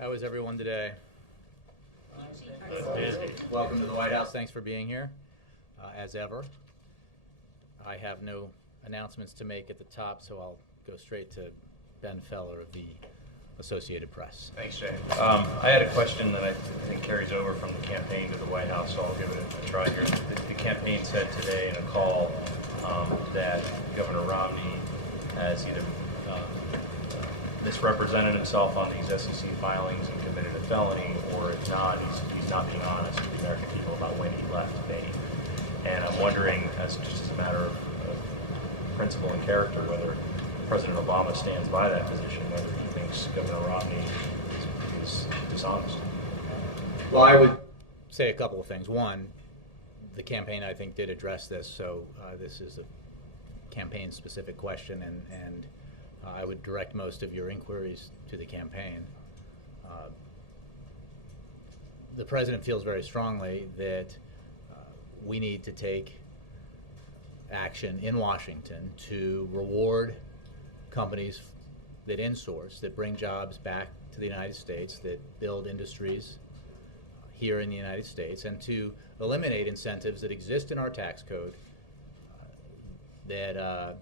How is everyone today? Good. Welcome to the White House. Thanks for being here, as ever. I have no announcements to make at the top, so I'll go straight to Ben Feller of the Associated Press. Thanks, Jay. I had a question that I think carries over from the campaign to the White House, so I'll give it a try here. The campaign said today in a call that Governor Romney has either misrepresented himself on these SEC filings and committed a felony, or if not, he's not being honest with the American people about when he left Maine. And I'm wondering, just as a matter of principle and character, whether President Obama stands by that position, whether he thinks Governor Romney is dishonest. Well, I would say a couple of things. One, the campaign, I think, did address this, so this is a campaign-specific question, and I would direct most of your inquiries to the campaign. The President feels very strongly that we need to take action in Washington to reward companies that insource, that bring jobs back to the United States, that build industries here in the United States, and to eliminate incentives that exist in our tax code that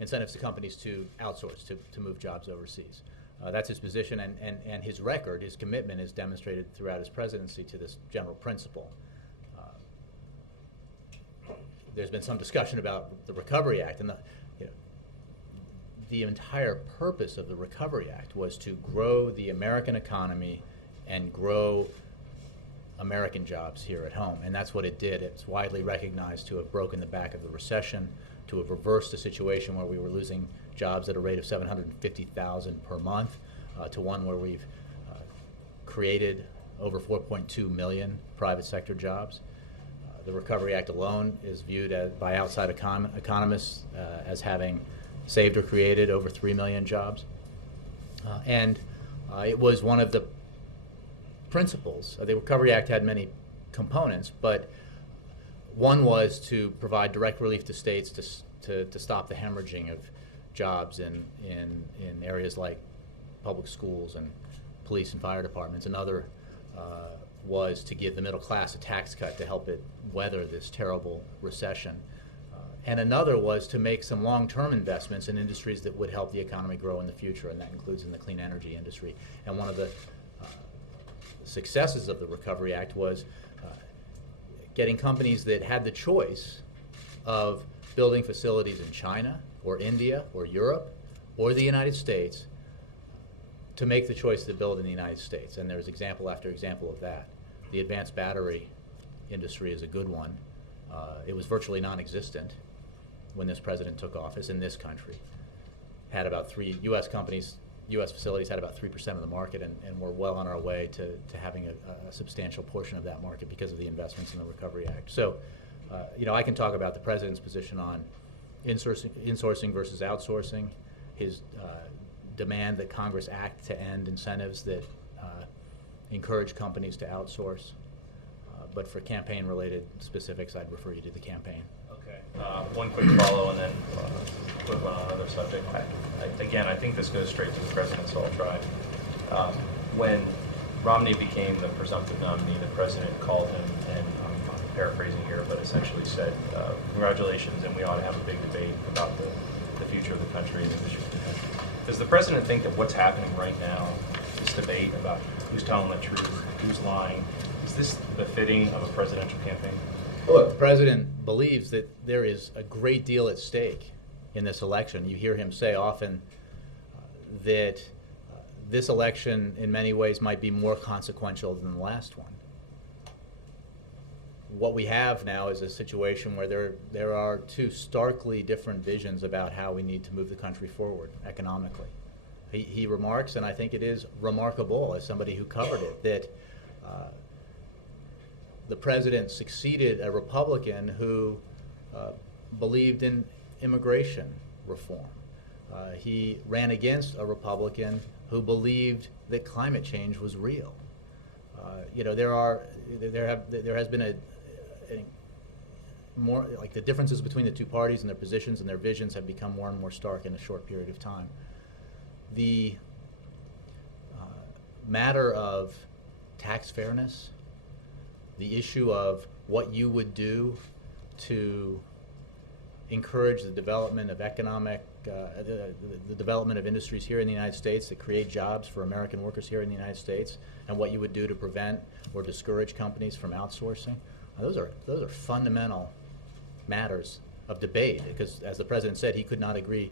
incentives to companies to outsource, to move jobs overseas. That's his position, and his record, his commitment is demonstrated throughout his presidency to this general principle. There's been some discussion about the Recovery Act, and the entire purpose of the Recovery Act was to grow the American economy and grow American jobs here at home, and that's what it did. It's widely recognized to have broken the back of the recession, to have reversed a situation where we were losing jobs at a rate of 750,000 per month, to one where we've created over 4.2 million private sector jobs. The Recovery Act alone is viewed by outside economists as having saved or created over 3 million jobs. And it was one of the principles. The Recovery Act had many components, but one was to provide direct relief to states to stop the hemorrhaging of jobs in areas like public schools and police and fire departments. Another was to give the middle class a tax cut to help it weather this terrible recession. And another was to make some long-term investments in industries that would help the economy grow in the future, and that includes in the clean energy industry. And one of the successes of the Recovery Act was getting companies that had the choice of building facilities in China or India or Europe or the United States to make the choice to build in the United States. And there's example after example of that. The advanced battery industry is a good one. It was virtually non-existent when this president took office in this country. Had about U.S. facilities had about 3% of the market, and we're well on our way to having a substantial portion of that market because of the investments in the Recovery Act. So, I can talk about the president's position on insourcing versus outsourcing, his demand that Congress act to end incentives that encourage companies to outsource. But for campaign-related specifics, I'd refer you to the campaign. Okay. One quick follow, and then quick one on another subject. I think this goes straight to the president, so I'll try. When Romney became the presumptive nominee, the president called him, and I'm paraphrasing here, but essentially said, congratulations, and we ought to have a big debate about the future of the country and the vision of the country. Does the president think that what's happening right now, this debate about who's telling the truth, who's lying, is this befitting of a presidential campaign? Look, the president believes that there is a great deal at stake in this election. You hear him say often that this election in many ways might be more consequential than the last one. What we have now is a situation where there are two starkly different visions about how we need to move the country forward economically. He remarks, and I think it is remarkable as somebody who covered it, that the president succeeded a Republican who believed in immigration reform. He ran against a Republican who believed that climate change was real. There has been a more, like, the differences between the two parties and their positions and their visions have become more and more stark in a short period of time. The matter of tax fairness, the issue of what you would do to encourage the development of the development of industries here in the United States that create jobs for American workers here in the United States, and what you would do to prevent or discourage companies from outsourcing. Those are fundamental matters of debate, because as the President said, he could not agree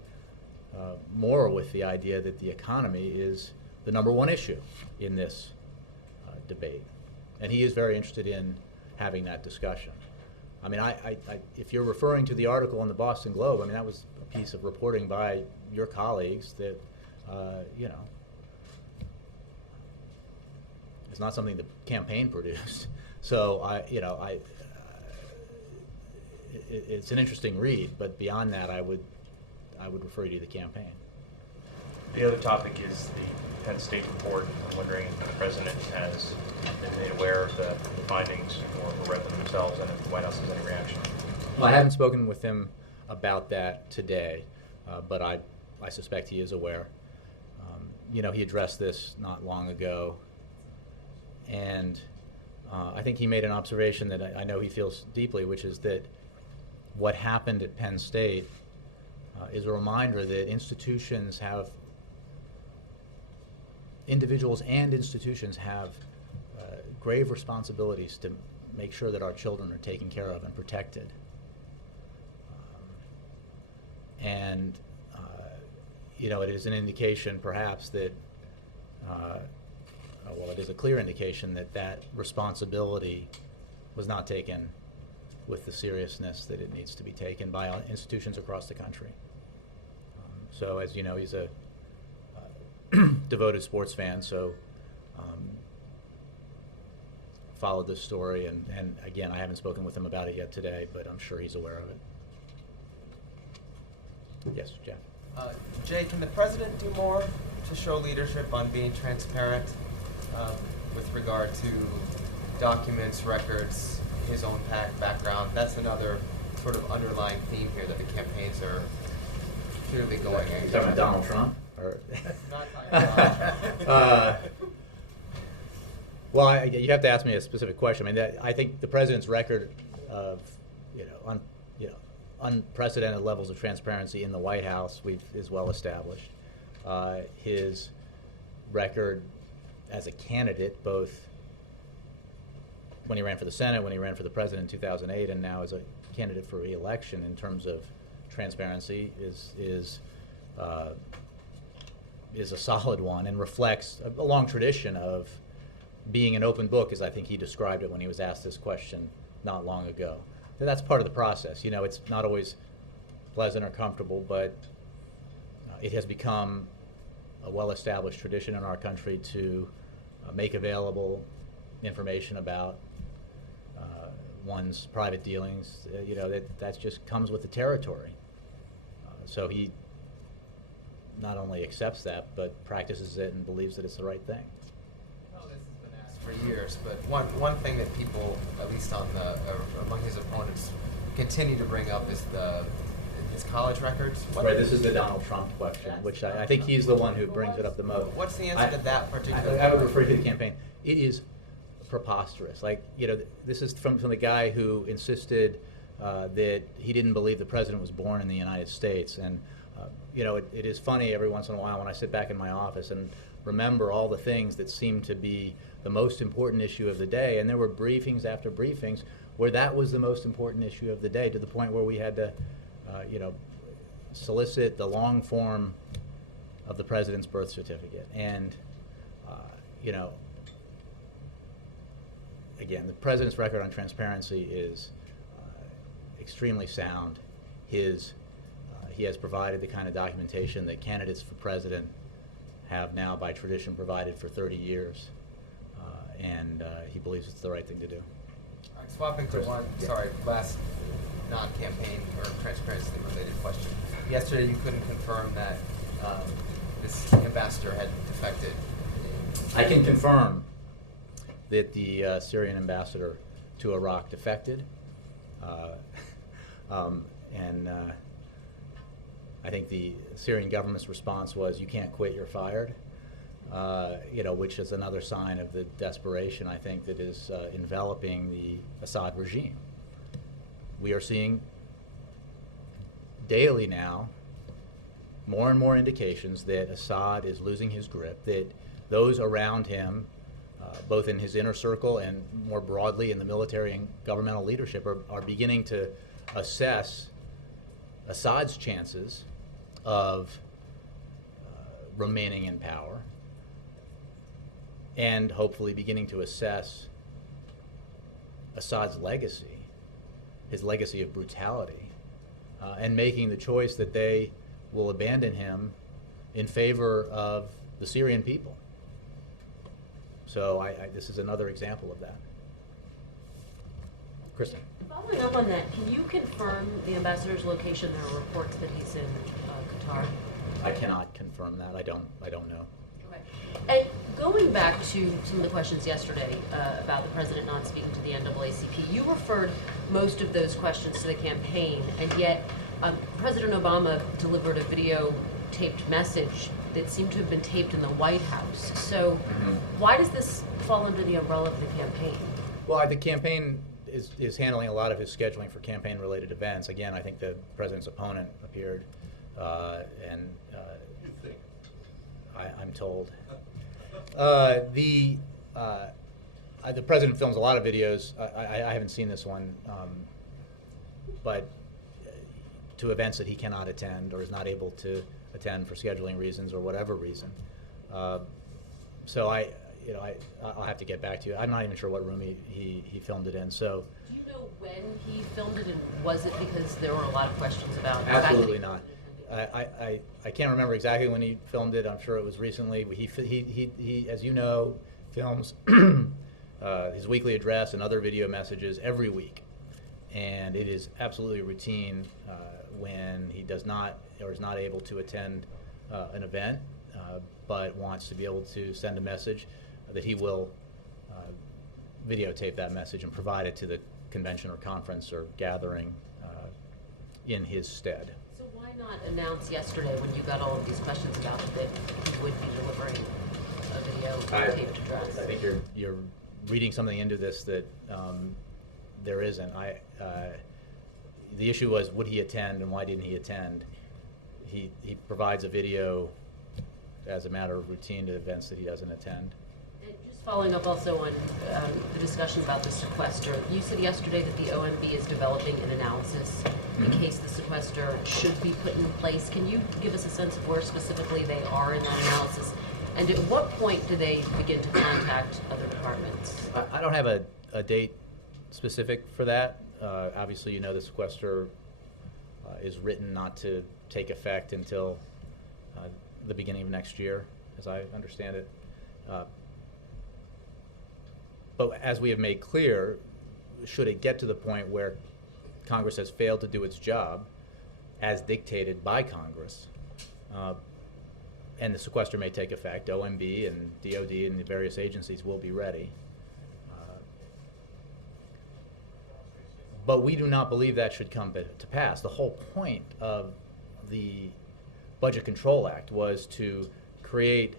more with the idea that the economy is the #1 issue in this debate. And he is very interested in having that discussion. I mean, if you're referring to the article in the Boston Globe, I mean, that was a piece of reporting by your colleagues that, you know, it's not something the campaign produced. So, it's an interesting read, but beyond that, I would refer you to the campaign. The other topic is the Penn State report. I'm wondering if the President has been made aware of the findings or read them themselves, and if the White House has any reaction. Well, I haven't spoken with him about that today, but I suspect he is aware. You know, he addressed this not long ago, and I think he made an observation that I know he feels deeply, which is that what happened at Penn State is a reminder that individuals and institutions have grave responsibilities to make sure that our children are taken care of and protected. You know, it is an indication perhaps that, well, it is a clear indication that that responsibility was not taken with the seriousness that it needs to be taken by institutions across the country. So, as you know, he's a devoted sports fan, so followed this story, and again, I haven't spoken with him about it yet today, but I'm sure he's aware of it. Yes, Jeff. Jay, can the President do more to show leadership on being transparent with regard to documents, records, his own background? That's another sort of underlying theme here that the campaigns are clearly going in. You talking about Donald Trump? Or Not talking about Donald Trump. Well, you have to ask me a specific question. I mean, I think the President's record of unprecedented levels of transparency in the White House is well established. His record as a candidate, both when he ran for the Senate, when he ran for the President in 2008, and now as a candidate for re-election, in terms of transparency, is a solid one and reflects a long tradition of being an open book, as I think he described it when he was asked this question not long ago. That's part of the process. You know, it's not always pleasant or comfortable, but it has become a well-established tradition in our country to make available information about one's private dealings. You know, that just comes with the territory. So he not only accepts that, but practices it and believes that it's the right thing. For years, but one thing that people, at least on among his opponents, continue to bring up is his college records. Right, this is the Donald Trump question, which I think he's the one who brings it up the most. What's the answer to that particular? I would refer to the campaign. It is preposterous. Like, you know, this is from the guy who insisted that he didn't believe the President was born in the United States, and you know, it is funny every once in a while when I sit back in my office and remember all the things that seem to be the most important issue of the day, and there were briefings after briefings where that was the most important issue of the day, to the point where we had to, solicit the long form of the President's birth certificate. And, again, the President's record on transparency is extremely sound. He has provided the kind of documentation that candidates for President have now by tradition provided for 30 years. And he believes it's the right thing to do. All right, swapping to Chris, one, yeah. sorry, last non-campaign or transparency-related question. Yesterday you couldn't confirm that this ambassador had defected. I can confirm that the Syrian ambassador to Iraq defected. And I think the Syrian government's response was, "You can't quit, you're fired." which is another sign of the desperation, I think, that is enveloping the Assad regime. We are seeing daily now more and more indications that Assad is losing his grip, that those around him, both in his inner circle and more broadly in the military and governmental leadership, are beginning to assess Assad's chances of remaining in power, and hopefully beginning to assess Assad's legacy, his legacy of brutality, and making the choice that they will abandon him in favor of the Syrian people. So this is another example of that. Kristen. Following up on that, can you confirm the ambassador's location? There are reports that he's in Qatar. I cannot confirm that. I don't know. Okay. And going back to some of the questions yesterday about the president not speaking to the NAACP, you referred most of those questions to the campaign, and yet President Obama delivered a video-taped message that seemed to have been taped in the White House. So why does this fall under the umbrella of the campaign? Well, the campaign is handling a lot of his scheduling for campaign-related events. Again, I think the president's opponent appeared, and You think? I'm told. The president films a lot of videos. I haven't seen this one, but to events that he cannot attend or is not able to attend for scheduling reasons or whatever reason. So I'll have to get back to you. I'm not even sure what room he filmed it in. So. Do you know when he filmed it, and was it because there were a lot of questions about? Absolutely not. I can't remember exactly when he filmed it. I'm sure it was recently. He as you know, films his weekly address and other video messages every week, and it is absolutely routine when he does not or is not able to attend an event, but wants to be able to send a message, that he will videotape that message and provide it to the convention or conference or gathering in his stead. So why not announce yesterday, when you got all of these questions about it, that he would be delivering a video taped address? I think you're reading something into this that there isn't. The issue was, would he attend, and why didn't he attend? He provides a video as a matter of routine to events that he doesn't attend. And just following up also on the discussion about the sequester, you said yesterday that the OMB is developing an analysis in case the sequester should be put in place. Can you give us a sense of where specifically they are in that analysis? And at what point do they begin to contact other departments? I don't have a date specific for that. Obviously, you know, the sequester is written not to take effect until the beginning of next year, as I understand it. But as we have made clear, should it get to the point where Congress has failed to do its job, as dictated by Congress, and the sequester may take effect, OMB and DOD and the various agencies will be ready. But we do not believe that should come to pass. The whole point of the Budget Control Act was to create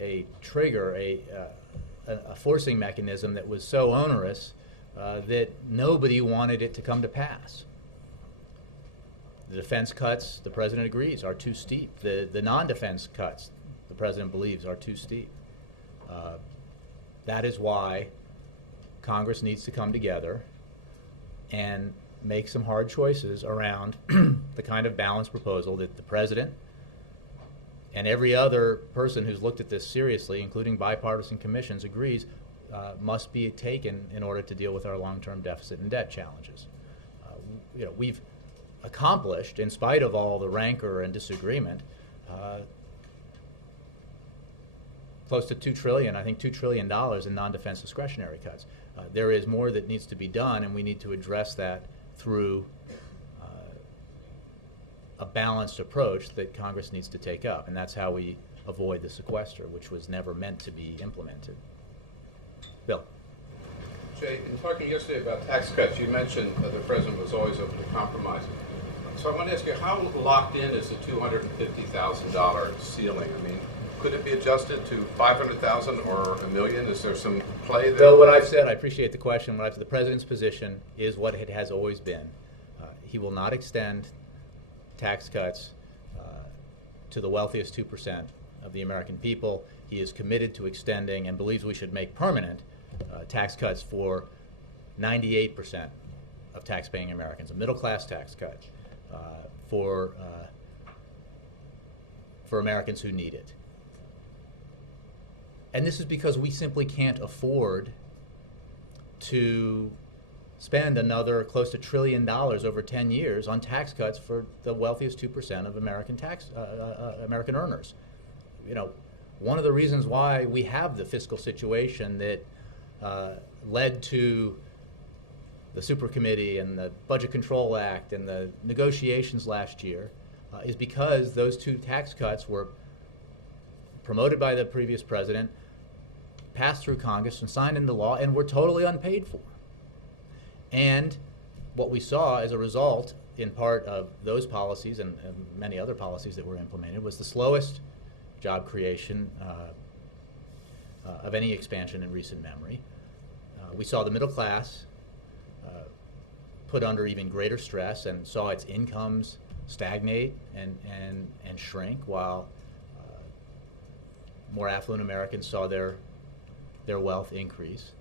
a trigger, a forcing mechanism that was so onerous that nobody wanted it to come to pass. The defense cuts, the president agrees, are too steep. The non-defense cuts, the president believes, are too steep. That is why Congress needs to come together and make some hard choices around the kind of balanced proposal that the president and every other person who's looked at this seriously, including bipartisan commissions, agrees must be taken in order to deal with our long-term deficit and debt challenges. We've accomplished, in spite of all the rancor and disagreement, close to $2 trillion, I think $2 trillion in non-defense discretionary cuts. There is more that needs to be done, and we need to address that through a balanced approach that Congress needs to take up, and that's how we avoid the sequester, which was never meant to be implemented. Bill. Jay, in talking yesterday about tax cuts, you mentioned the president was always open to compromising. So I want to ask you, how locked in is the $250,000 ceiling? I mean, Could it be adjusted to 500,000 or $1 million? Is there some play there? Well, what I've said, I appreciate the question. What I've said, the president's position is what it has always been. He will not extend tax cuts to the wealthiest 2% of the American people. He is committed to extending and believes we should make permanent tax cuts for 98% of tax-paying Americans, a middle-class tax cut for Americans who need it. And this is because we simply can't afford to spend another close to $1 trillion over 10 years on tax cuts for the wealthiest 2% of American American earners. You know, one of the reasons why we have the fiscal situation that led to the Super Committee and the Budget Control Act and the negotiations last year is because those two tax cuts were promoted by the previous president, passed through Congress and signed into law, and were totally unpaid for. And what we saw as a result, in part of those policies and many other policies that were implemented, was the slowest job creation of any expansion in recent memory. We saw the middle class put under even greater stress and saw its incomes stagnate and shrink, while more affluent Americans saw their wealth increase.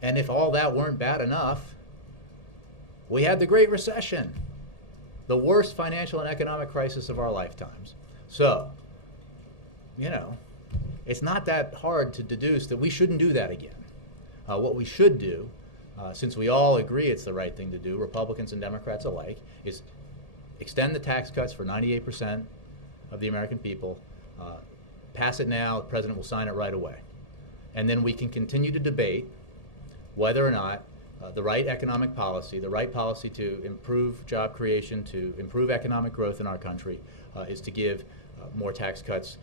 And if all that weren't bad enough, we had the Great Recession, the worst financial and economic crisis of our lifetimes. So, you know, it's not that hard to deduce that we shouldn't do that again. What we should do, since we all agree it's the right thing to do, Republicans and Democrats alike, is extend the tax cuts for 98% of the American people, pass it now, the president will sign it right away. And then we can continue to debate whether or not the right economic policy, the right policy to improve job creation, to improve economic growth in our country, is to give more tax cuts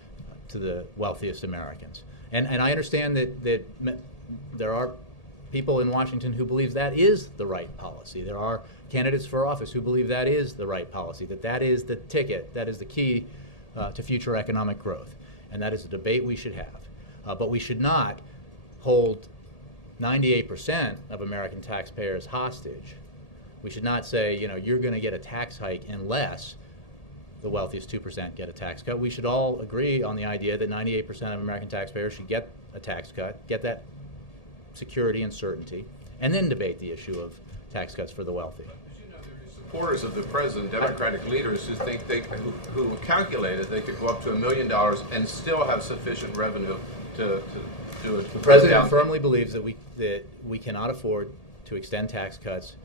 to the wealthiest Americans. And I understand that there are people in Washington who believe that is the right policy. There are candidates for office who believe that is the right policy, that is the ticket, that is the key to future economic growth. And that is a debate we should have. But we should not hold 98% of American taxpayers hostage. We should not say, you know, you're going to get a tax hike unless the wealthiest 2% get a tax cut. We should all agree on the idea that 98% of American taxpayers should get a tax cut, get that security and certainty, and then debate the issue of tax cuts for the wealthy. You know, there are supporters of the president, Democratic leaders, who think who calculated they could go up to $1 million and still have sufficient revenue to do it. The president firmly believes that we cannot afford to extend tax cuts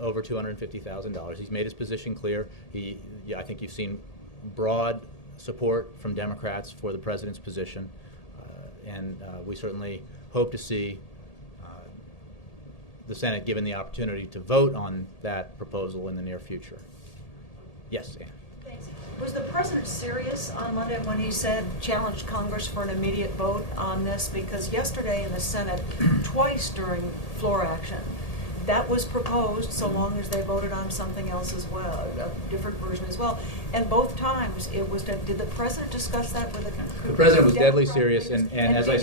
over $250,000. He's made his position clear. I think you've seen broad support from Democrats for the president's position, and we certainly hope to see the Senate given the opportunity to vote on that proposal in the near future. Yes, Ann. Thanks. Was the president serious on Monday when he said challenged Congress for an immediate vote on this? Because yesterday in the Senate, twice during floor action, that was proposed so long as they voted on something else as well, a different version as well. And both times it was, did the president discuss that with the president was deadly serious, and as I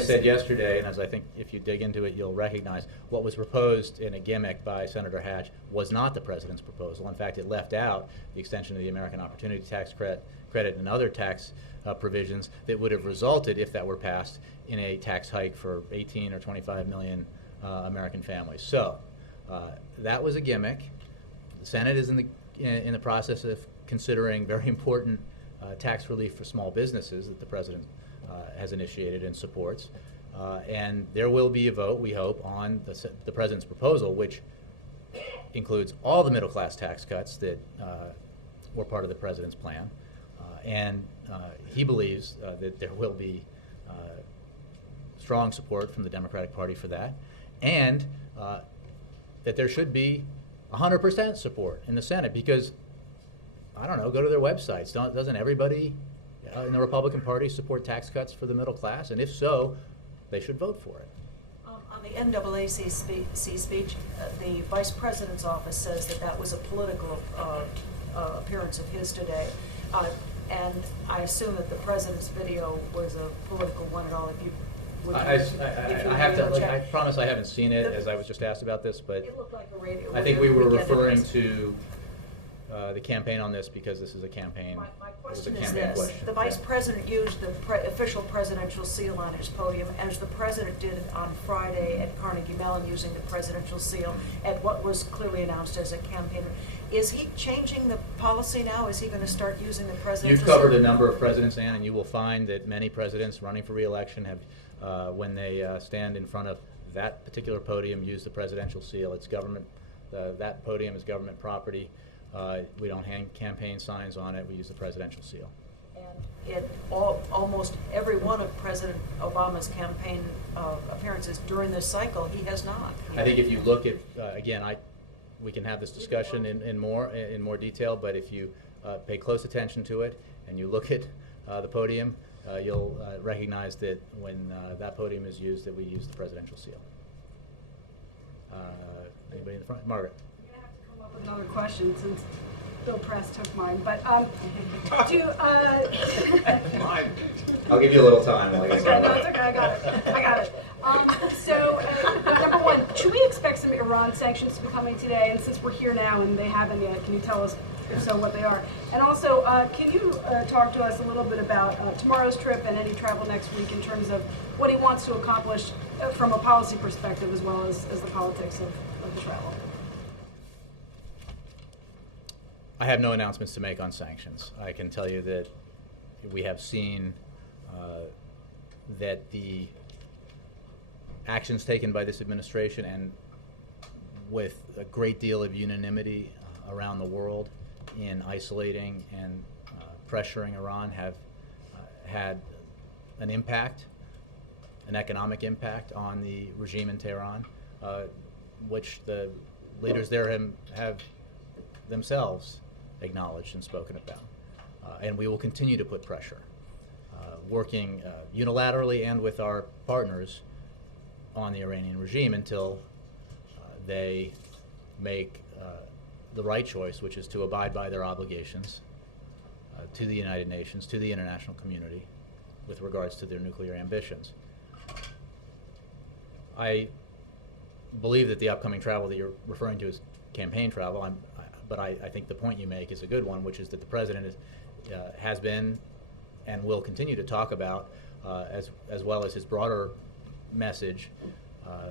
said yesterday, and as I think if you dig into it, you'll recognize what was proposed in a gimmick by Senator Hatch was not the president's proposal. In fact, it left out the extension of the American Opportunity Tax Credit and other tax provisions that would have resulted, if that were passed, in a tax hike for 18 or 25 million American families. So that was a gimmick. The Senate is in the process of considering very important tax relief for small businesses that the president has initiated and supports. And there will be a vote, we hope, on the president's proposal, which includes all the middle-class tax cuts that were part of the president's plan. And he believes that there will be strong support from the Democratic Party for that, and that there should be 100% support in the Senate, because, I don't know, go to their websites. Doesn't everybody in the Republican Party support tax cuts for the middle class? And if so, they should vote for it. On the NAACP speech, the vice president's office says that was a political appearance of his today. And I assume that the president's video was a political one and all, if you would. I have to, I check. promise I haven't seen it, as I was just asked about this, but It looked like a radio. I think we were weekend referring address. to the campaign on this because this is a campaign. My It was a question is campaign this: question. the vice Yeah. president used the official presidential seal on his podium, as the president did on Friday at Carnegie Mellon, using the presidential seal at what was clearly announced as a campaign. Is he changing the policy now? Is he going to start using the presidential You've seal? covered a number of presidents, Ann, and you will find that many presidents running for re-election have, when they stand in front of that particular podium, use the presidential seal. It's government. That podium is government property. We don't hang campaign signs on it. We use the presidential seal. And in almost every one of President Obama's campaign appearances during this cycle, he has not. I think if you look at, again, we can have this discussion in more detail, but if you pay close attention to it and you look at the podium, you'll recognize that when that podium is used, that we use the presidential seal. Anybody in the front? Margaret. I'm gonna have to come up with another question since Bill Press took mine, but Mine. I'll give you a little time. Like I Okay, said. no, it's okay, I got it. Number one, should we expect some Iran sanctions to be coming today? And since we're here now and they haven't yet, can you tell us, if so, what they are? And also, can you talk to us a little bit about tomorrow's trip and any travel next week in terms of what he wants to accomplish from a policy perspective as well as the politics of the travel? I have no announcements to make on sanctions. I can tell you that we have seen that the actions taken by this administration, and with a great deal of unanimity around the world in isolating and pressuring Iran, have had an impact, an economic impact on the regime in Tehran, which the leaders there have themselves acknowledged and spoken about. And we will continue to put pressure, working unilaterally and with our partners on the Iranian regime until they make the right choice, which is to abide by their obligations to the United Nations, to the international community, with regards to their nuclear ambitions. I believe that the upcoming travel that you're referring to is campaign travel, but I think the point you make is a good one, which is that the president has been and will continue to talk about, as well as his broader message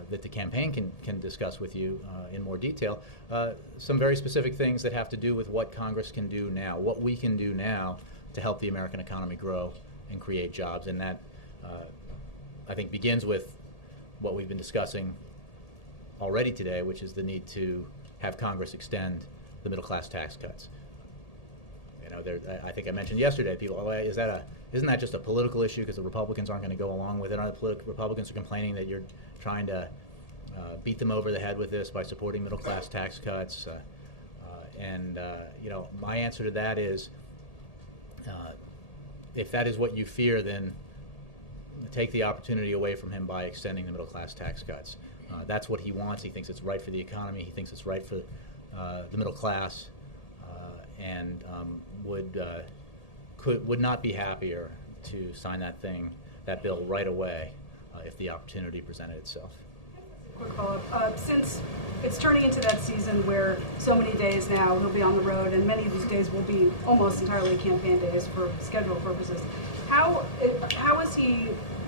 that the campaign can discuss with you in more detail, some very specific things that have to do with what Congress can do now, what we can do now to help the American economy grow and create jobs. And that, I think, begins with what we've been discussing already today, which is the need to have Congress extend the middle class tax cuts. You know, I think I mentioned yesterday, people, isn't that just a political issue because the Republicans aren't going to go along with it? Republicans are complaining that you're trying to beat them over the head with this by supporting middle class tax cuts. You know, my answer to that is, if that is what you fear, then take the opportunity away from him by extending the middle class tax cuts. That's what he wants. He thinks it's right for the economy. He thinks it's right for the middle class, and would not be happier to sign that bill right away if the opportunity presented itself. Quick follow-up. Since it's turning into that season where so many days now he'll be on the road, and many of these days will be almost entirely campaign days for schedule purposes, how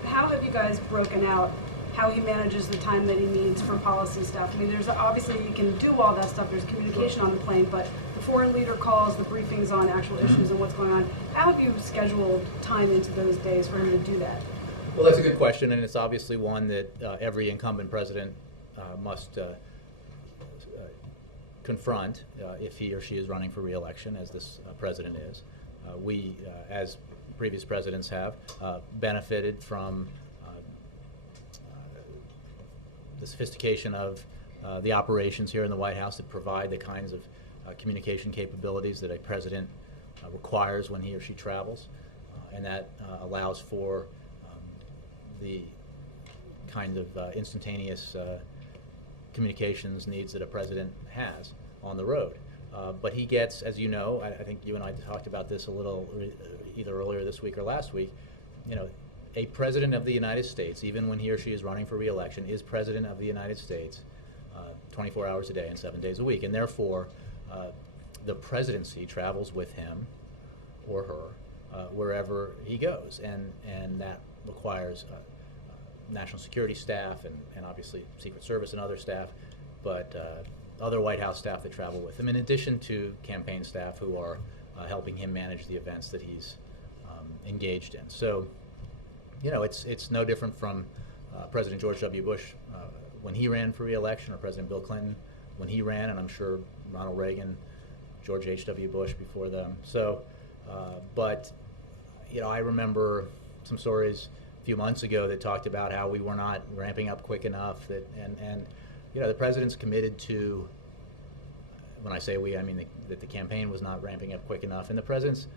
have you guys broken out how he manages the time that he needs for policy stuff? I mean, there's obviously, you can do all that stuff, there's communication on the plane, but the foreign leader calls, the briefings on actual issues and what's going on, how have you scheduled time into those days for him to do that? Well, that's a good question, and it's obviously one that every incumbent president must confront if he or she is running for re-election, as this president is. We, as previous presidents have, benefited from the sophistication of the operations here in the White House that provide the kinds of communication capabilities that a president requires when he or she travels, and that allows for the kind of instantaneous communications needs that a president has on the road. But he gets, as you know, I think you and I talked about this a little either earlier this week or last week, a president of the United States, even when he or she is running for re-election, is president of the United States 24 hours a day and 7 days a week. And therefore, the presidency travels with him or her wherever he goes. And that requires national security staff and obviously Secret Service and other staff, but other White House staff that travel with him, in addition to campaign staff who are helping him manage the events that he's engaged in. So, it's no different from President George W. Bush when he ran for re-election, or President Bill Clinton when he ran, and I'm sure Ronald Reagan, George H.W. Bush before them. So, but I remember some stories a few months ago that talked about how we were not ramping up quick enough. And the president's committed to. When I say we, I mean that the campaign was not ramping up quick enough, and the president's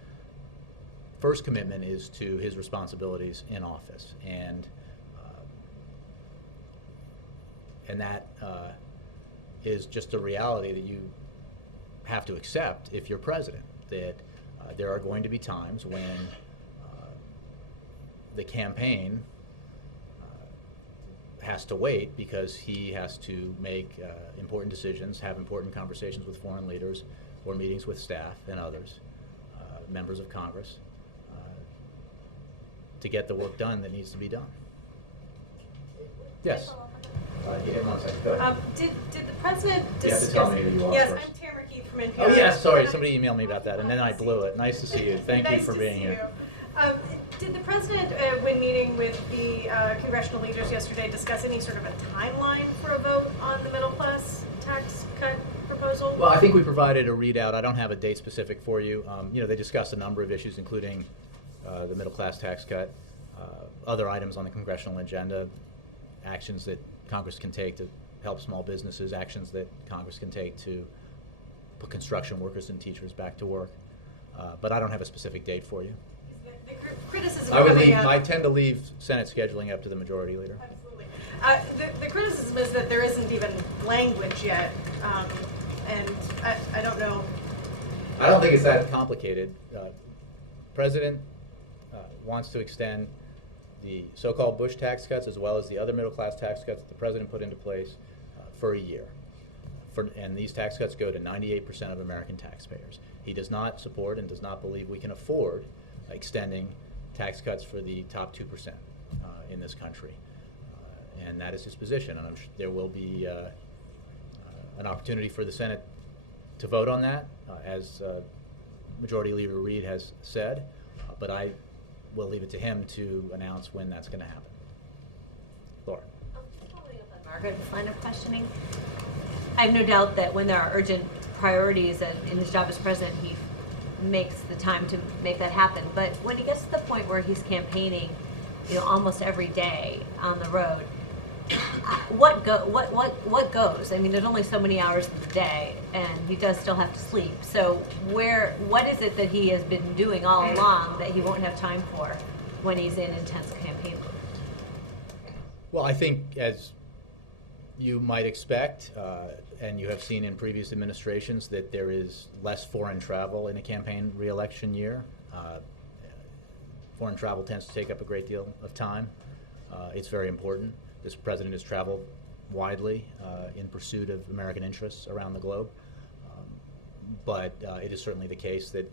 first commitment is to his responsibilities in office, and that is just a reality that you have to accept if you're president, that there are going to be times when the campaign has to wait because he has to make important decisions, have important conversations with foreign leaders, or meetings with staff and others, members of Congress, to get the work done that needs to be done. Yes. Go ahead. Did the president You have to tell me who you are Yes, first. I'm Tamara Keith from NPR. Oh, yes, sorry, somebody emailed me about that, and then I blew it. Nice to see you. Thank you Nice for to being see here. you. Did the president, when meeting with the congressional leaders yesterday, discuss any sort of a timeline for a vote on the middle class tax cut proposal? Well, I think we provided a readout. I don't have a date specific for you. They discussed a number of issues, including the middle class tax cut, other items on the congressional agenda, actions that Congress can take to help small businesses, actions that Congress can take to put construction workers and teachers back to work. But I don't have a specific date for you. The criticism I would coming leave. up- I tend to leave Senate scheduling up to the majority leader. Absolutely. The criticism is that there isn't even language yet, and I don't know. I don't think it's that complicated. President wants to extend the so-called Bush tax cuts as well as the other middle-class tax cuts that the president put into place for a year. And these tax cuts go to 98% of American taxpayers. He does not support and does not believe we can afford extending tax cuts for the top 2% in this country. And that is his position. And I'm sure there will be an opportunity for the Senate to vote on that, as Majority Leader Reid has said. But I will leave it to him to announce when that's going to happen. Laura. Following up on Margaret's line of questioning, I have no doubt that when there are urgent priorities and in his job as president, he makes the time to make that happen. But when he gets to the point where he's campaigning, almost every day on the road, what goes? I mean, there's only so many hours in the day, and he does still have to sleep. So what is it that he has been doing all along that he won't have time for when he's in intense campaign mode? Well, I think, as you might expect, and you have seen in previous administrations, that there is less foreign travel in a campaign re-election year. Foreign travel tends to take up a great deal of time. It's very important. This president has traveled widely in pursuit of American interests around the globe. But it is certainly the case that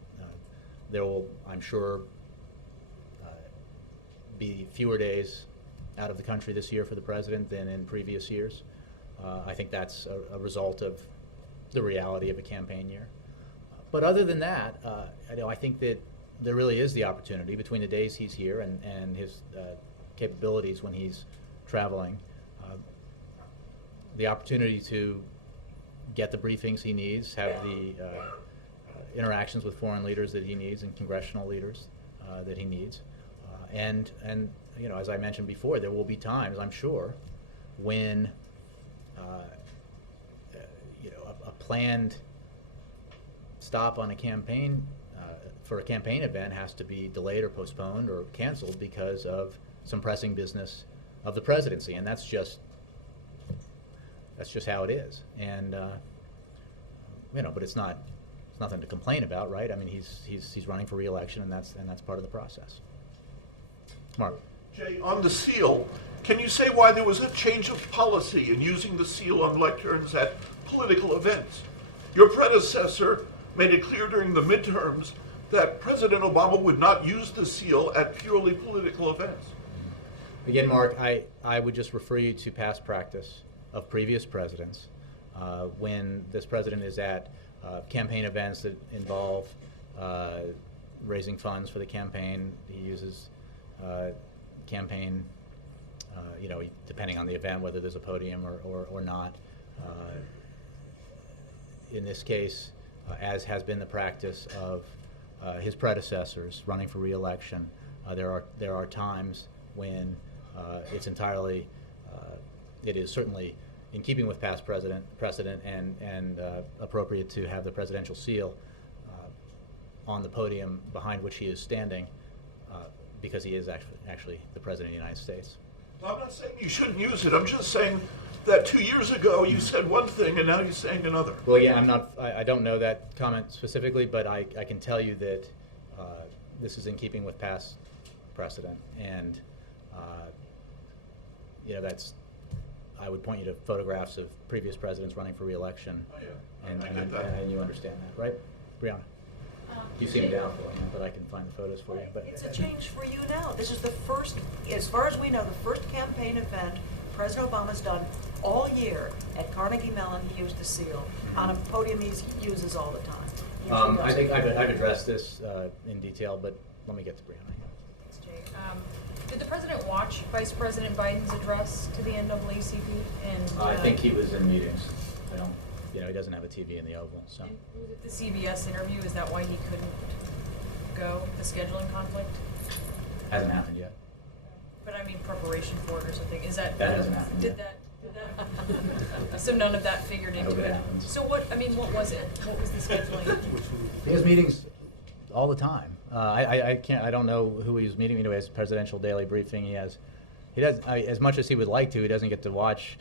there will, I'm sure, be fewer days out of the country this year for the president than in previous years. I think that's a result of the reality of a campaign year. But other than that, I think that there really is the opportunity between the days he's here and his capabilities when he's traveling, the opportunity to get the briefings he needs, have the interactions with foreign leaders that he needs and congressional leaders that he needs. And as I mentioned before, there will be times, I'm sure, when a planned stop on a campaign for a campaign event has to be delayed or postponed or canceled because of some pressing business of the presidency, and that's just how it is. And but it's nothing to complain about, right? I mean, he's running for re-election, and that's part of the process. Mark. Jay, on the seal, can you say why there was a change of policy in using the seal on lecterns at political events? Your predecessor made it clear during the midterms that President Obama would not use the seal at purely political events. Again, Mark, I would just refer you to past practice of previous presidents. When this president is at campaign events that involve raising funds for the campaign, he uses campaign, depending on the event, whether there's a podium or not. In this case, as has been the practice of his predecessors running for re-election, there are times when it is certainly in keeping with past precedent and appropriate to have the presidential seal on the podium behind which he is standing, because he is actually the President of the United States. I'm not saying you shouldn't use it. I'm just saying that 2 years ago you said one thing and now you're saying another. Well, yeah, I don't know that comment specifically, but I can tell you that this is in keeping with past precedent, and I would point you to photographs of previous presidents running for re-election, Oh, yeah. and I get that. and you understand that, right, Brianna? You seem doubtful, but I can find the photos for you. But It's a change for you now. This is the first, as far as we know, the first campaign event President Obama's done all year at Carnegie Mellon. He used the seal on a podium he uses all the time. Usually I does. think I've addressed this in detail, but let me get to Brianna. Thanks, Jay. Did the president watch Vice President Biden's address to the NAACP? And I think he was in meetings. I don't, he doesn't have a TV in the Oval, so. and was it the CBS interview? Is that why he couldn't go? The scheduling conflict? Hasn't happened yet. But I mean preparation for it or something. Is that That hasn't happened Did yet. that? So none of that figured I into hope it it. happens. So what was it? What was the scheduling? He has meetings all the time. I don't know who he's meeting. He has presidential daily briefing. He does, as much as he would like to, he doesn't get to watch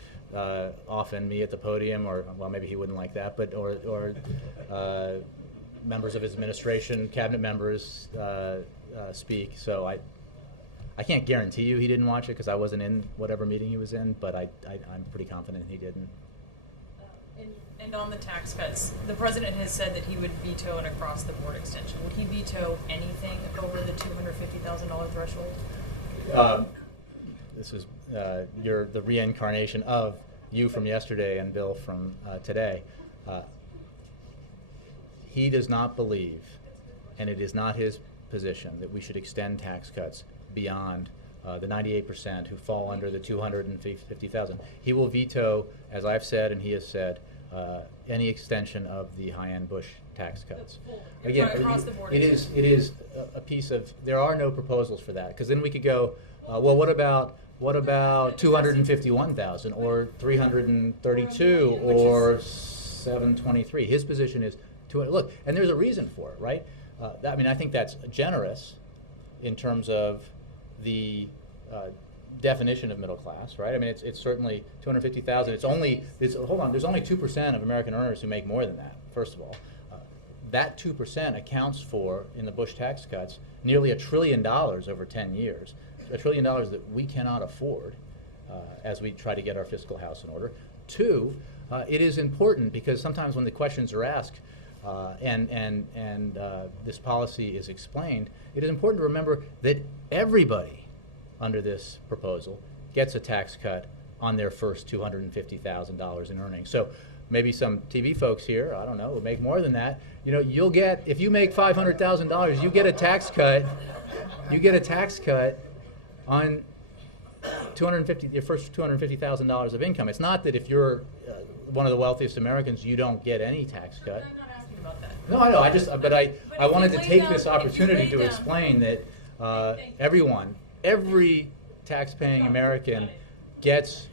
often me at the podium, or, well, maybe he wouldn't like that, but, or members of his administration, cabinet members speak. So I can't guarantee you he didn't watch it, because I wasn't in whatever meeting he was in, but I'm pretty confident he didn't. And on the tax cuts, the president has said that he would veto an across-the-board extension. Would he veto anything over the $250,000 threshold? This is the reincarnation of you from yesterday and Bill from today. He does not believe, and it is not his position, that we should extend tax cuts beyond the 98% who fall under the 250,000. He will veto, as I've said and he has said, any extension of the high-end Bush tax cuts. Again, across the board it is a piece of. There are no proposals for that, because then we could go. Well, what about 251,000 or 332 or 723? His position is look, and there's a reason for it, right? I mean, I think that's generous in terms of the definition of middle class, right? I mean, it's certainly 250,000. Hold on. There's only 2% of American earners who make more than that. First of all, that 2% accounts for, in the Bush tax cuts, nearly $1 trillion over 10 years. $1 trillion that we cannot afford as we try to get our fiscal house in order. Two, it is important because sometimes when the questions are asked and this policy is explained, it is important to remember that everybody under this proposal gets a tax cut on their first $250,000 in earnings. So maybe some TV folks here, I don't know, will make more than that. You'll get, if you make $500,000, you get a tax cut. You get a tax cut on your first $250,000 of income. It's not that if you're one of the wealthiest Americans, you don't get any tax cut. I'm not asking about that. No, I know. But I wanted to take this if you opportunity lay to down- explain that every tax-paying American gets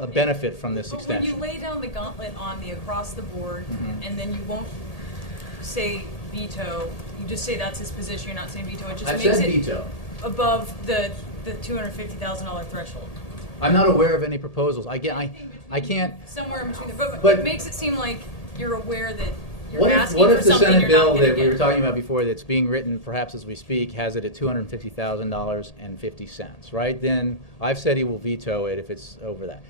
a benefit from this But extension. when you lay down the gauntlet on the across the board, Mhm. and then you won't say veto, you just say that's his position, you're not saying veto, it just I've makes said it veto. above the $250,000 threshold. I'm not aware of any proposals. I can't. Somewhere in between the, but But- it makes it seem like you're aware that you're What asking if for the something Senate you're bill not gonna that we were get? talking about before that's being written perhaps as we speak has it at $250,000.50, right? Then I've said he will veto it if it's over that.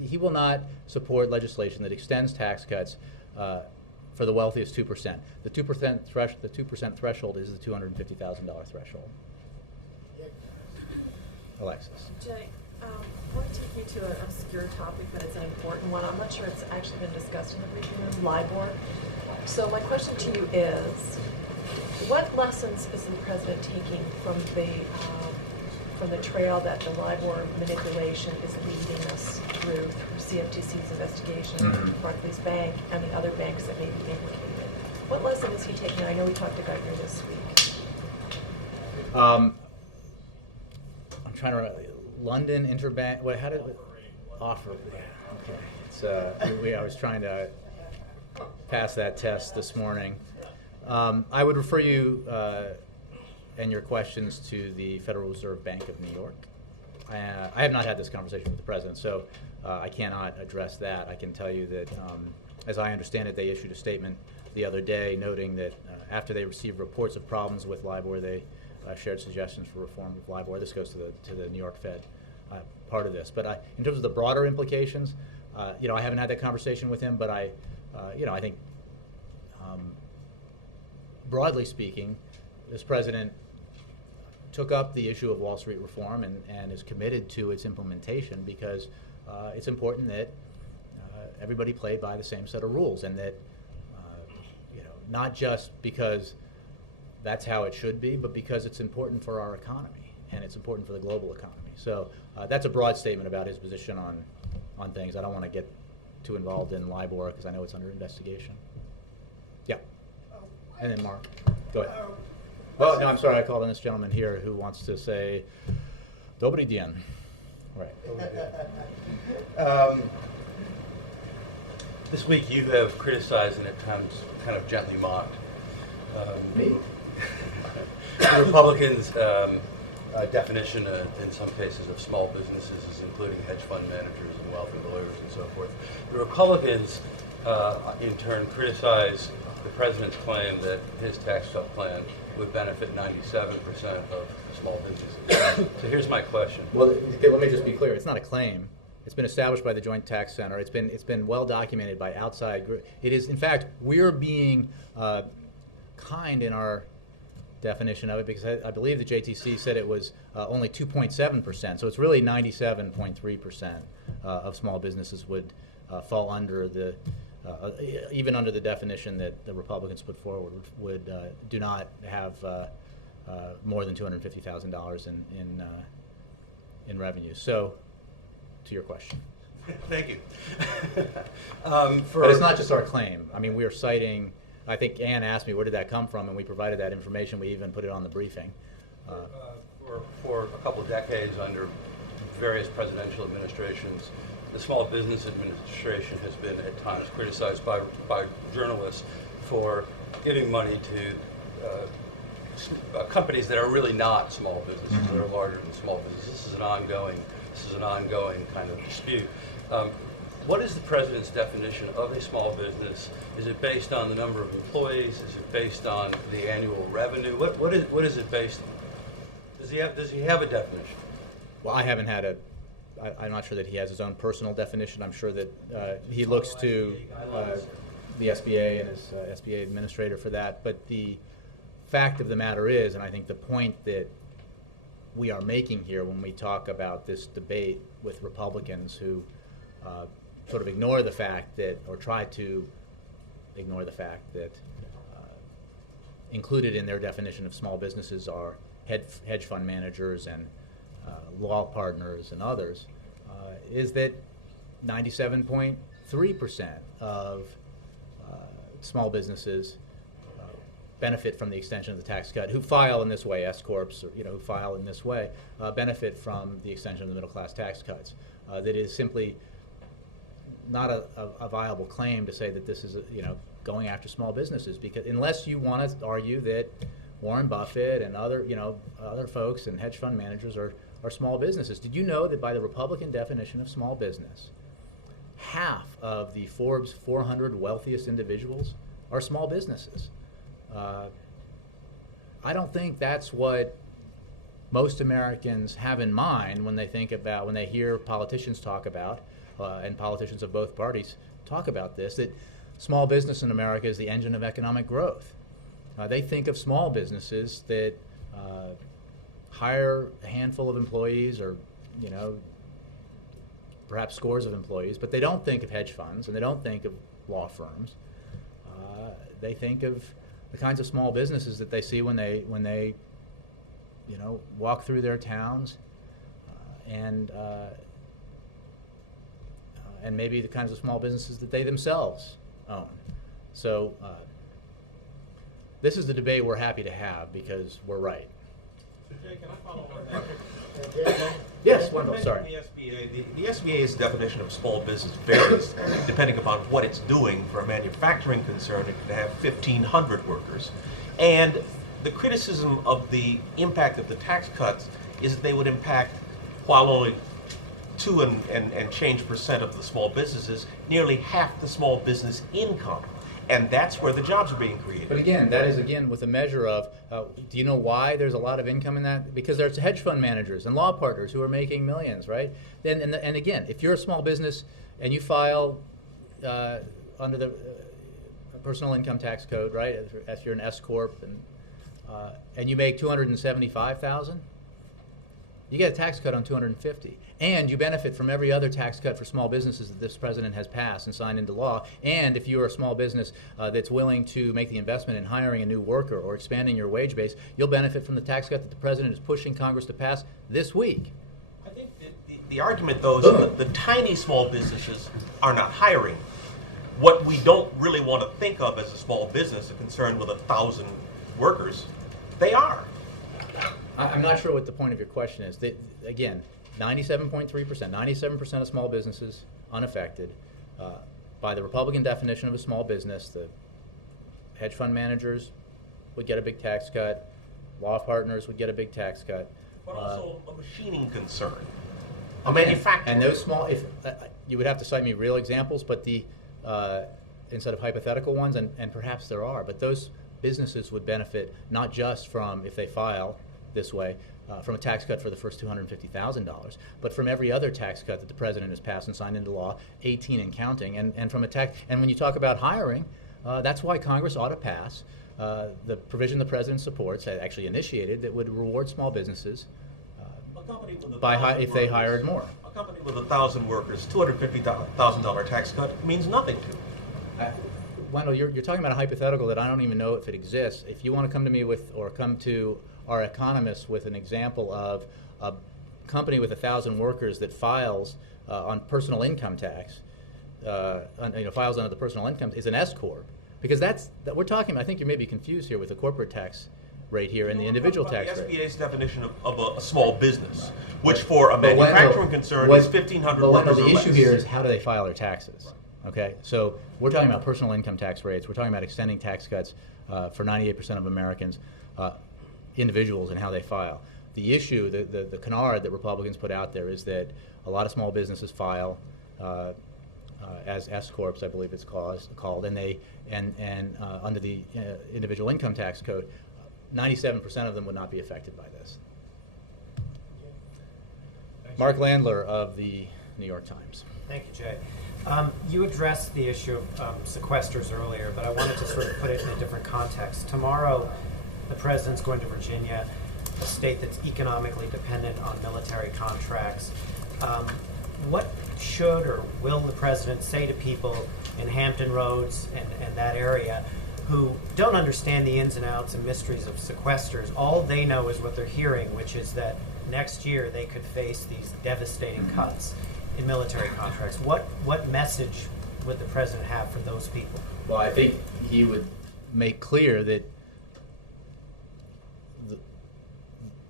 He will not support legislation that extends tax cuts for the wealthiest 2%. The 2% threshold is the $250,000 threshold. Alexis. Jay, I want to take you to an obscure topic, but it's an important one. I'm not sure it's actually been discussed in the briefing room, LIBOR. So my question to you is, what lessons is the president taking from the trail that the LIBOR manipulation is leading us through CFTC's investigation, Barclays Bank, and the other banks that may be implicated? What lesson is he taking? I know we talked about you this week. I'm trying to remember. London Interbank. What? How did it offer? Okay. It's I was trying to pass that test this morning. I would refer you and your questions to the Federal Reserve Bank of New York. I have not had this conversation with the president, so I cannot address that. I can tell you that, as I understand it, they issued a statement the other day noting that after they received reports of problems with LIBOR, they shared suggestions for reform of LIBOR. This goes to the New York Fed part of this. But in terms of the broader implications, I haven't had that conversation with him. But I think broadly speaking, this president took up the issue of Wall Street reform and is committed to its implementation because it's important that everybody play by the same set of rules, and that not just because that's how it should be, but because it's important for our economy and it's important for the global economy. So that's a broad statement about his position on things. I don't want to get too involved in LIBOR because I know it's under investigation. Yeah. And then Mark, go ahead. Well, no, I'm sorry. I called on this gentleman here who wants to say, Dobry dien. Right. This week you have criticized and at times kind of gently mocked Me? the Republicans' definition in some cases of small businesses is including hedge fund managers and wealthy lawyers and so forth. The Republicans in turn criticize the president's claim that his tax cut plan would benefit 97% of small businesses. So here's my question. Well, let me just be clear. It's not a claim. It's been established by the Joint Tax Center. It's been well documented by outside groups. It is, in fact, we're being kind in our definition of it because I believe the JTC said it was only 2.7%. So it's really 97.3% of small businesses would fall under the even under the definition that the Republicans put forward would do not have more than $250,000 in revenue. So, to your question. Thank you. But it's not just our claim. I mean, we are citing. I think Ann asked me where did that come from, and we provided that information. We even put it on the briefing. For a couple of decades under various presidential administrations, the Small Business Administration has been at times criticized by journalists for giving money to companies that are really not small businesses, that are larger than small businesses. This is an ongoing kind of dispute. What is the president's definition of a small business? Is it based on the number of employees? Is it based on the annual revenue? What is it based on? Does he have a definition? Well, I haven't had I'm not sure that he has his own personal definition. I'm sure that he looks to the SBA and his SBA administrator for that. But the fact of the matter is, and I think the point that we are making here when we talk about this debate with Republicans who sort of ignore the fact that, or try to ignore the fact that included in their definition of small businesses are hedge fund managers and law partners and others, is that 97.3% of small businesses benefit from the extension of the tax cut, who file in this way, S-corps, or, who file in this way, benefit from the extension of the middle class tax cuts. That is simply not a viable claim to say that this is, going after small businesses, because unless you want to argue that Warren Buffett and other folks and hedge fund managers are small businesses. Did you know that by the Republican definition of small business, half of the Forbes 400 wealthiest individuals are small businesses. I don't think that's what most Americans have in mind when they think about, when they hear politicians talk about, and politicians of both parties talk about this, that small business in America is the engine of economic growth. They think of small businesses that hire a handful of employees, or perhaps scores of employees, but they don't think of hedge funds and they don't think of law firms. They think of the kinds of small businesses that they see when they walk through their towns, and maybe the kinds of small businesses that they themselves own. So this is the debate we're happy to have because we're right. So Jay, can I follow on that? Yes, Wendell, sorry. The SBA's definition of small business varies depending upon what it's doing. For a manufacturing concern, it could have 1,500 workers. And the criticism of the impact of the tax cuts is that they would impact, while only 2 and change % of the small businesses, nearly half the small business income. And that's where the jobs are being created. But again, that is with a measure of, do you know why there's a lot of income in that? Because there's hedge fund managers and law partners who are making millions, right? And again, if you're a small business and you file under the personal income tax code, right? If you're an S corp and you make $275,000, you get a tax cut on $250,000, and you benefit from every other tax cut for small businesses that this president has passed and signed into law. And if you're a small business that's willing to make the investment in hiring a new worker or expanding your wage base, you'll benefit from the tax cut that the president is pushing Congress to pass this week. I think the argument, though, is that the tiny small businesses are not hiring. What we don't really want to think of as a small business, a concern with 1,000 workers, they are. I'm not sure what the point of your question is. Again, 97.3%, 97% of small businesses unaffected. By the Republican definition of a small business, the hedge fund managers would get a big tax cut, law partners would get a big tax cut. But also a machining concern, a manufacturer. And those small, you would have to cite me real examples, but instead of hypothetical ones, and perhaps there are, but those businesses would benefit not just from, if they file this way, from a tax cut for the first $250,000, but from every other tax cut that the president has passed and signed into law, 18 and counting, and from a tax. And when you talk about hiring, that's why Congress ought to pass the provision the president supports, actually initiated, that would reward small businesses if they hired more. A company with 1,000 workers, $250,000 tax cut means nothing to. Wendell, you're talking about a hypothetical that I don't even know if it exists. If you want to come to me with, or come to our economists with an example of a company with 1,000 workers that files on personal income tax, files under the personal income, is an S corp, because we're talking. I think you may be confused here with the corporate tax rate here and the individual tax rate. The SBA's definition of a small business, which for a manufacturing concern is 1,500 workers or less. The issue here is how do they file their taxes? Okay, so we're talking about personal income tax rates. We're talking about extending tax cuts for 98% of Americans. Individuals and how they file. The issue, the canard that Republicans put out there is that a lot of small businesses file as S corps, I believe it's called, and under the individual income tax code, 97% of them would not be affected by this. Mark Landler of the New York Times. Thank you, Jay. You addressed the issue of sequesters earlier, but I wanted to sort of put it in a different context. Tomorrow, the president's going to Virginia, a state that's economically dependent on military contracts. What should or will the president say to people in Hampton Roads and that area who don't understand the ins and outs and mysteries of sequesters? All they know is what they're hearing, which is that next year they could face these devastating cuts in military contracts. What message would the president have for those people? Well, I think he would make clear that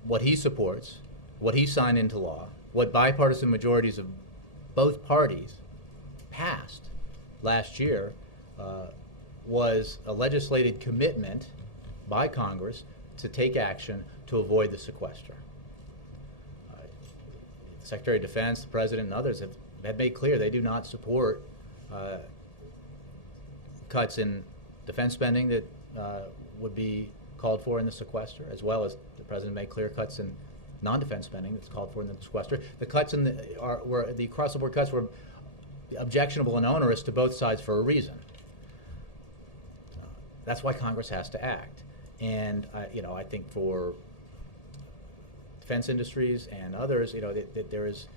what he supports, what he signed into law, what bipartisan majorities of both parties passed last year was a legislated commitment by Congress to take action to avoid the sequester. The Secretary of Defense, the President, and others have have made clear they do not support cuts in defense spending that would be called for in the sequester, as well as the president made clear cuts in non-defense spending that's called for in the sequester. The cuts in the across-the-board cuts were objectionable and onerous to both sides for a reason. That's why Congress has to act. And I think for defense industries and others, that there is,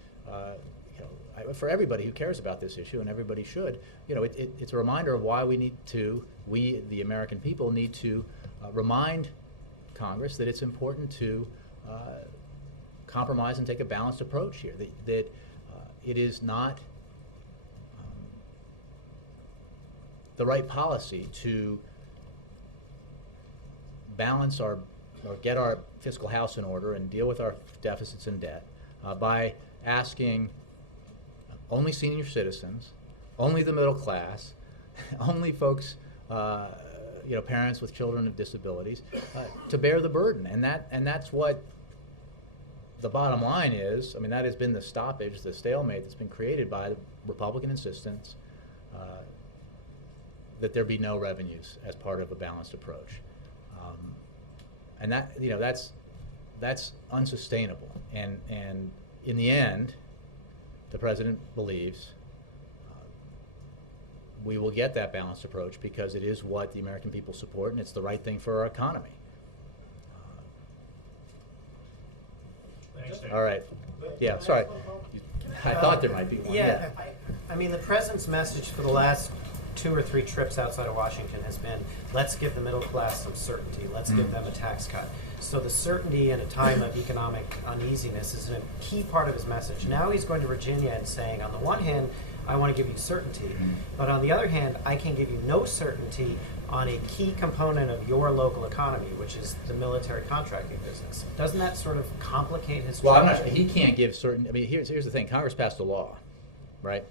for everybody who cares about this issue, and everybody should, it's a reminder of why we, the American people, need to remind Congress that it's important to compromise and take a balanced approach here. That it is not the right policy to balance or get our fiscal house in order and deal with our deficits and debt by asking only senior citizens, only the middle class, only folks, parents with children with disabilities, to bear the burden. And that's what the bottom line is. I mean, that has been the stoppage, the stalemate that's been created by the Republican insistence that there be no revenues as part of a balanced approach. And that's unsustainable. And in the end, the president believes we will get that balanced approach because it is what the American people support and it's the right thing for our economy. All right. Yeah, sorry. I thought there might be one. Yeah. I mean, the president's message for the last 2 or 3 trips outside of Washington has been, let's give the middle class some certainty. Let's give them a tax cut. So the certainty in a time of economic uneasiness is a key part of his message. Now he's going to Virginia and saying, on the one hand, I want to give you certainty, but on the other hand, I can give you no certainty on a key component of your local economy, which is the military contracting business. Doesn't that sort of complicate his Well, strategy? he can't give certain. I mean, here's the thing. Congress passed a law, right?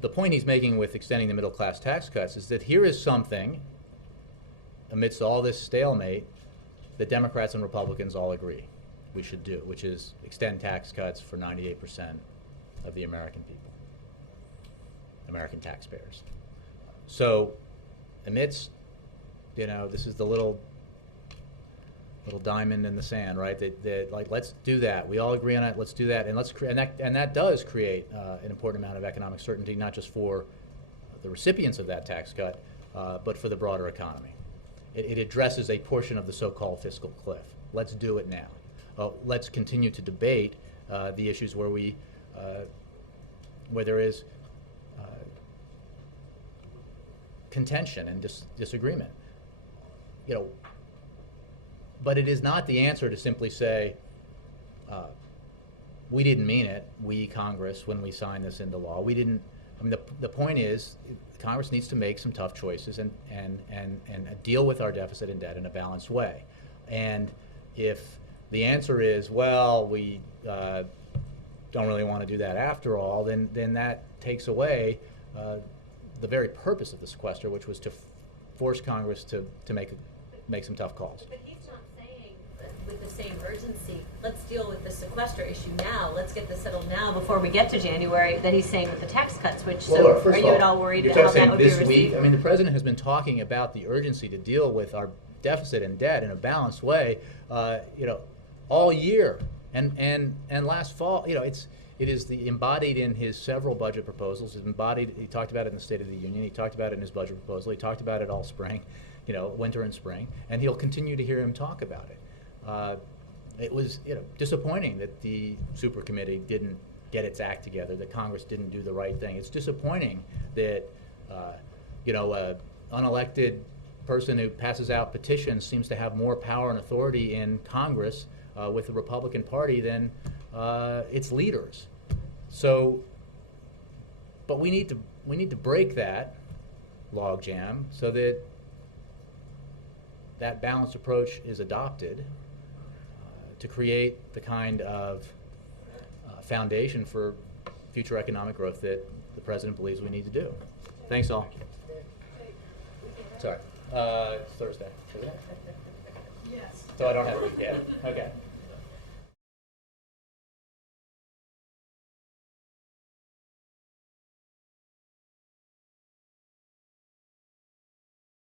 The point he's making with extending the middle class tax cuts is that here is something, amidst all this stalemate, that Democrats and Republicans all agree we should do, which is extend tax cuts for 98% of the American people, American taxpayers. So, amidst, this is the little diamond in the sand, right? That like, let's do that. We all agree on it. Let's do that, and that does create an important amount of economic certainty, not just for the recipients of that tax cut, but for the broader economy. It addresses a portion of the so-called fiscal cliff. Let's do it now. Let's continue to debate the issues where there is contention and disagreement. But it is not the answer to simply say, we didn't mean it, we, Congress, when we signed this into law. We didn't. I mean, the point is, Congress needs to make some tough choices and deal with our deficit and debt in a balanced way. And if the answer is, well, we don't really want to do that after all, then that takes away the very purpose of the sequester, which was to force Congress to make some tough calls. But he's not saying with the same urgency, let's deal with the sequester issue now, let's get this settled now before we get to January, that he's saying with the tax cuts, which, well, so look, are you at all worried you're how that saying would be this received? week? I mean, the president has been talking about the urgency to deal with our deficit and debt in a balanced way, all year. And last fall, it is embodied in his several budget proposals. It's embodied. He talked about it in the State of the Union. He talked about it in his budget proposal. He talked about it all spring, winter and spring, and he'll continue to hear him talk about it. It was disappointing that the super committee didn't get its act together, that Congress didn't do the right thing. It's disappointing that an unelected person who passes out petitions seems to have more power and authority in Congress with the Republican Party than its leaders. So, but we need to break that logjam so that balanced approach is adopted to create the kind of foundation for future economic growth that the president believes we need to do. Thanks all. Sorry, it's Thursday. Yes. So I don't have a weekend. Okay.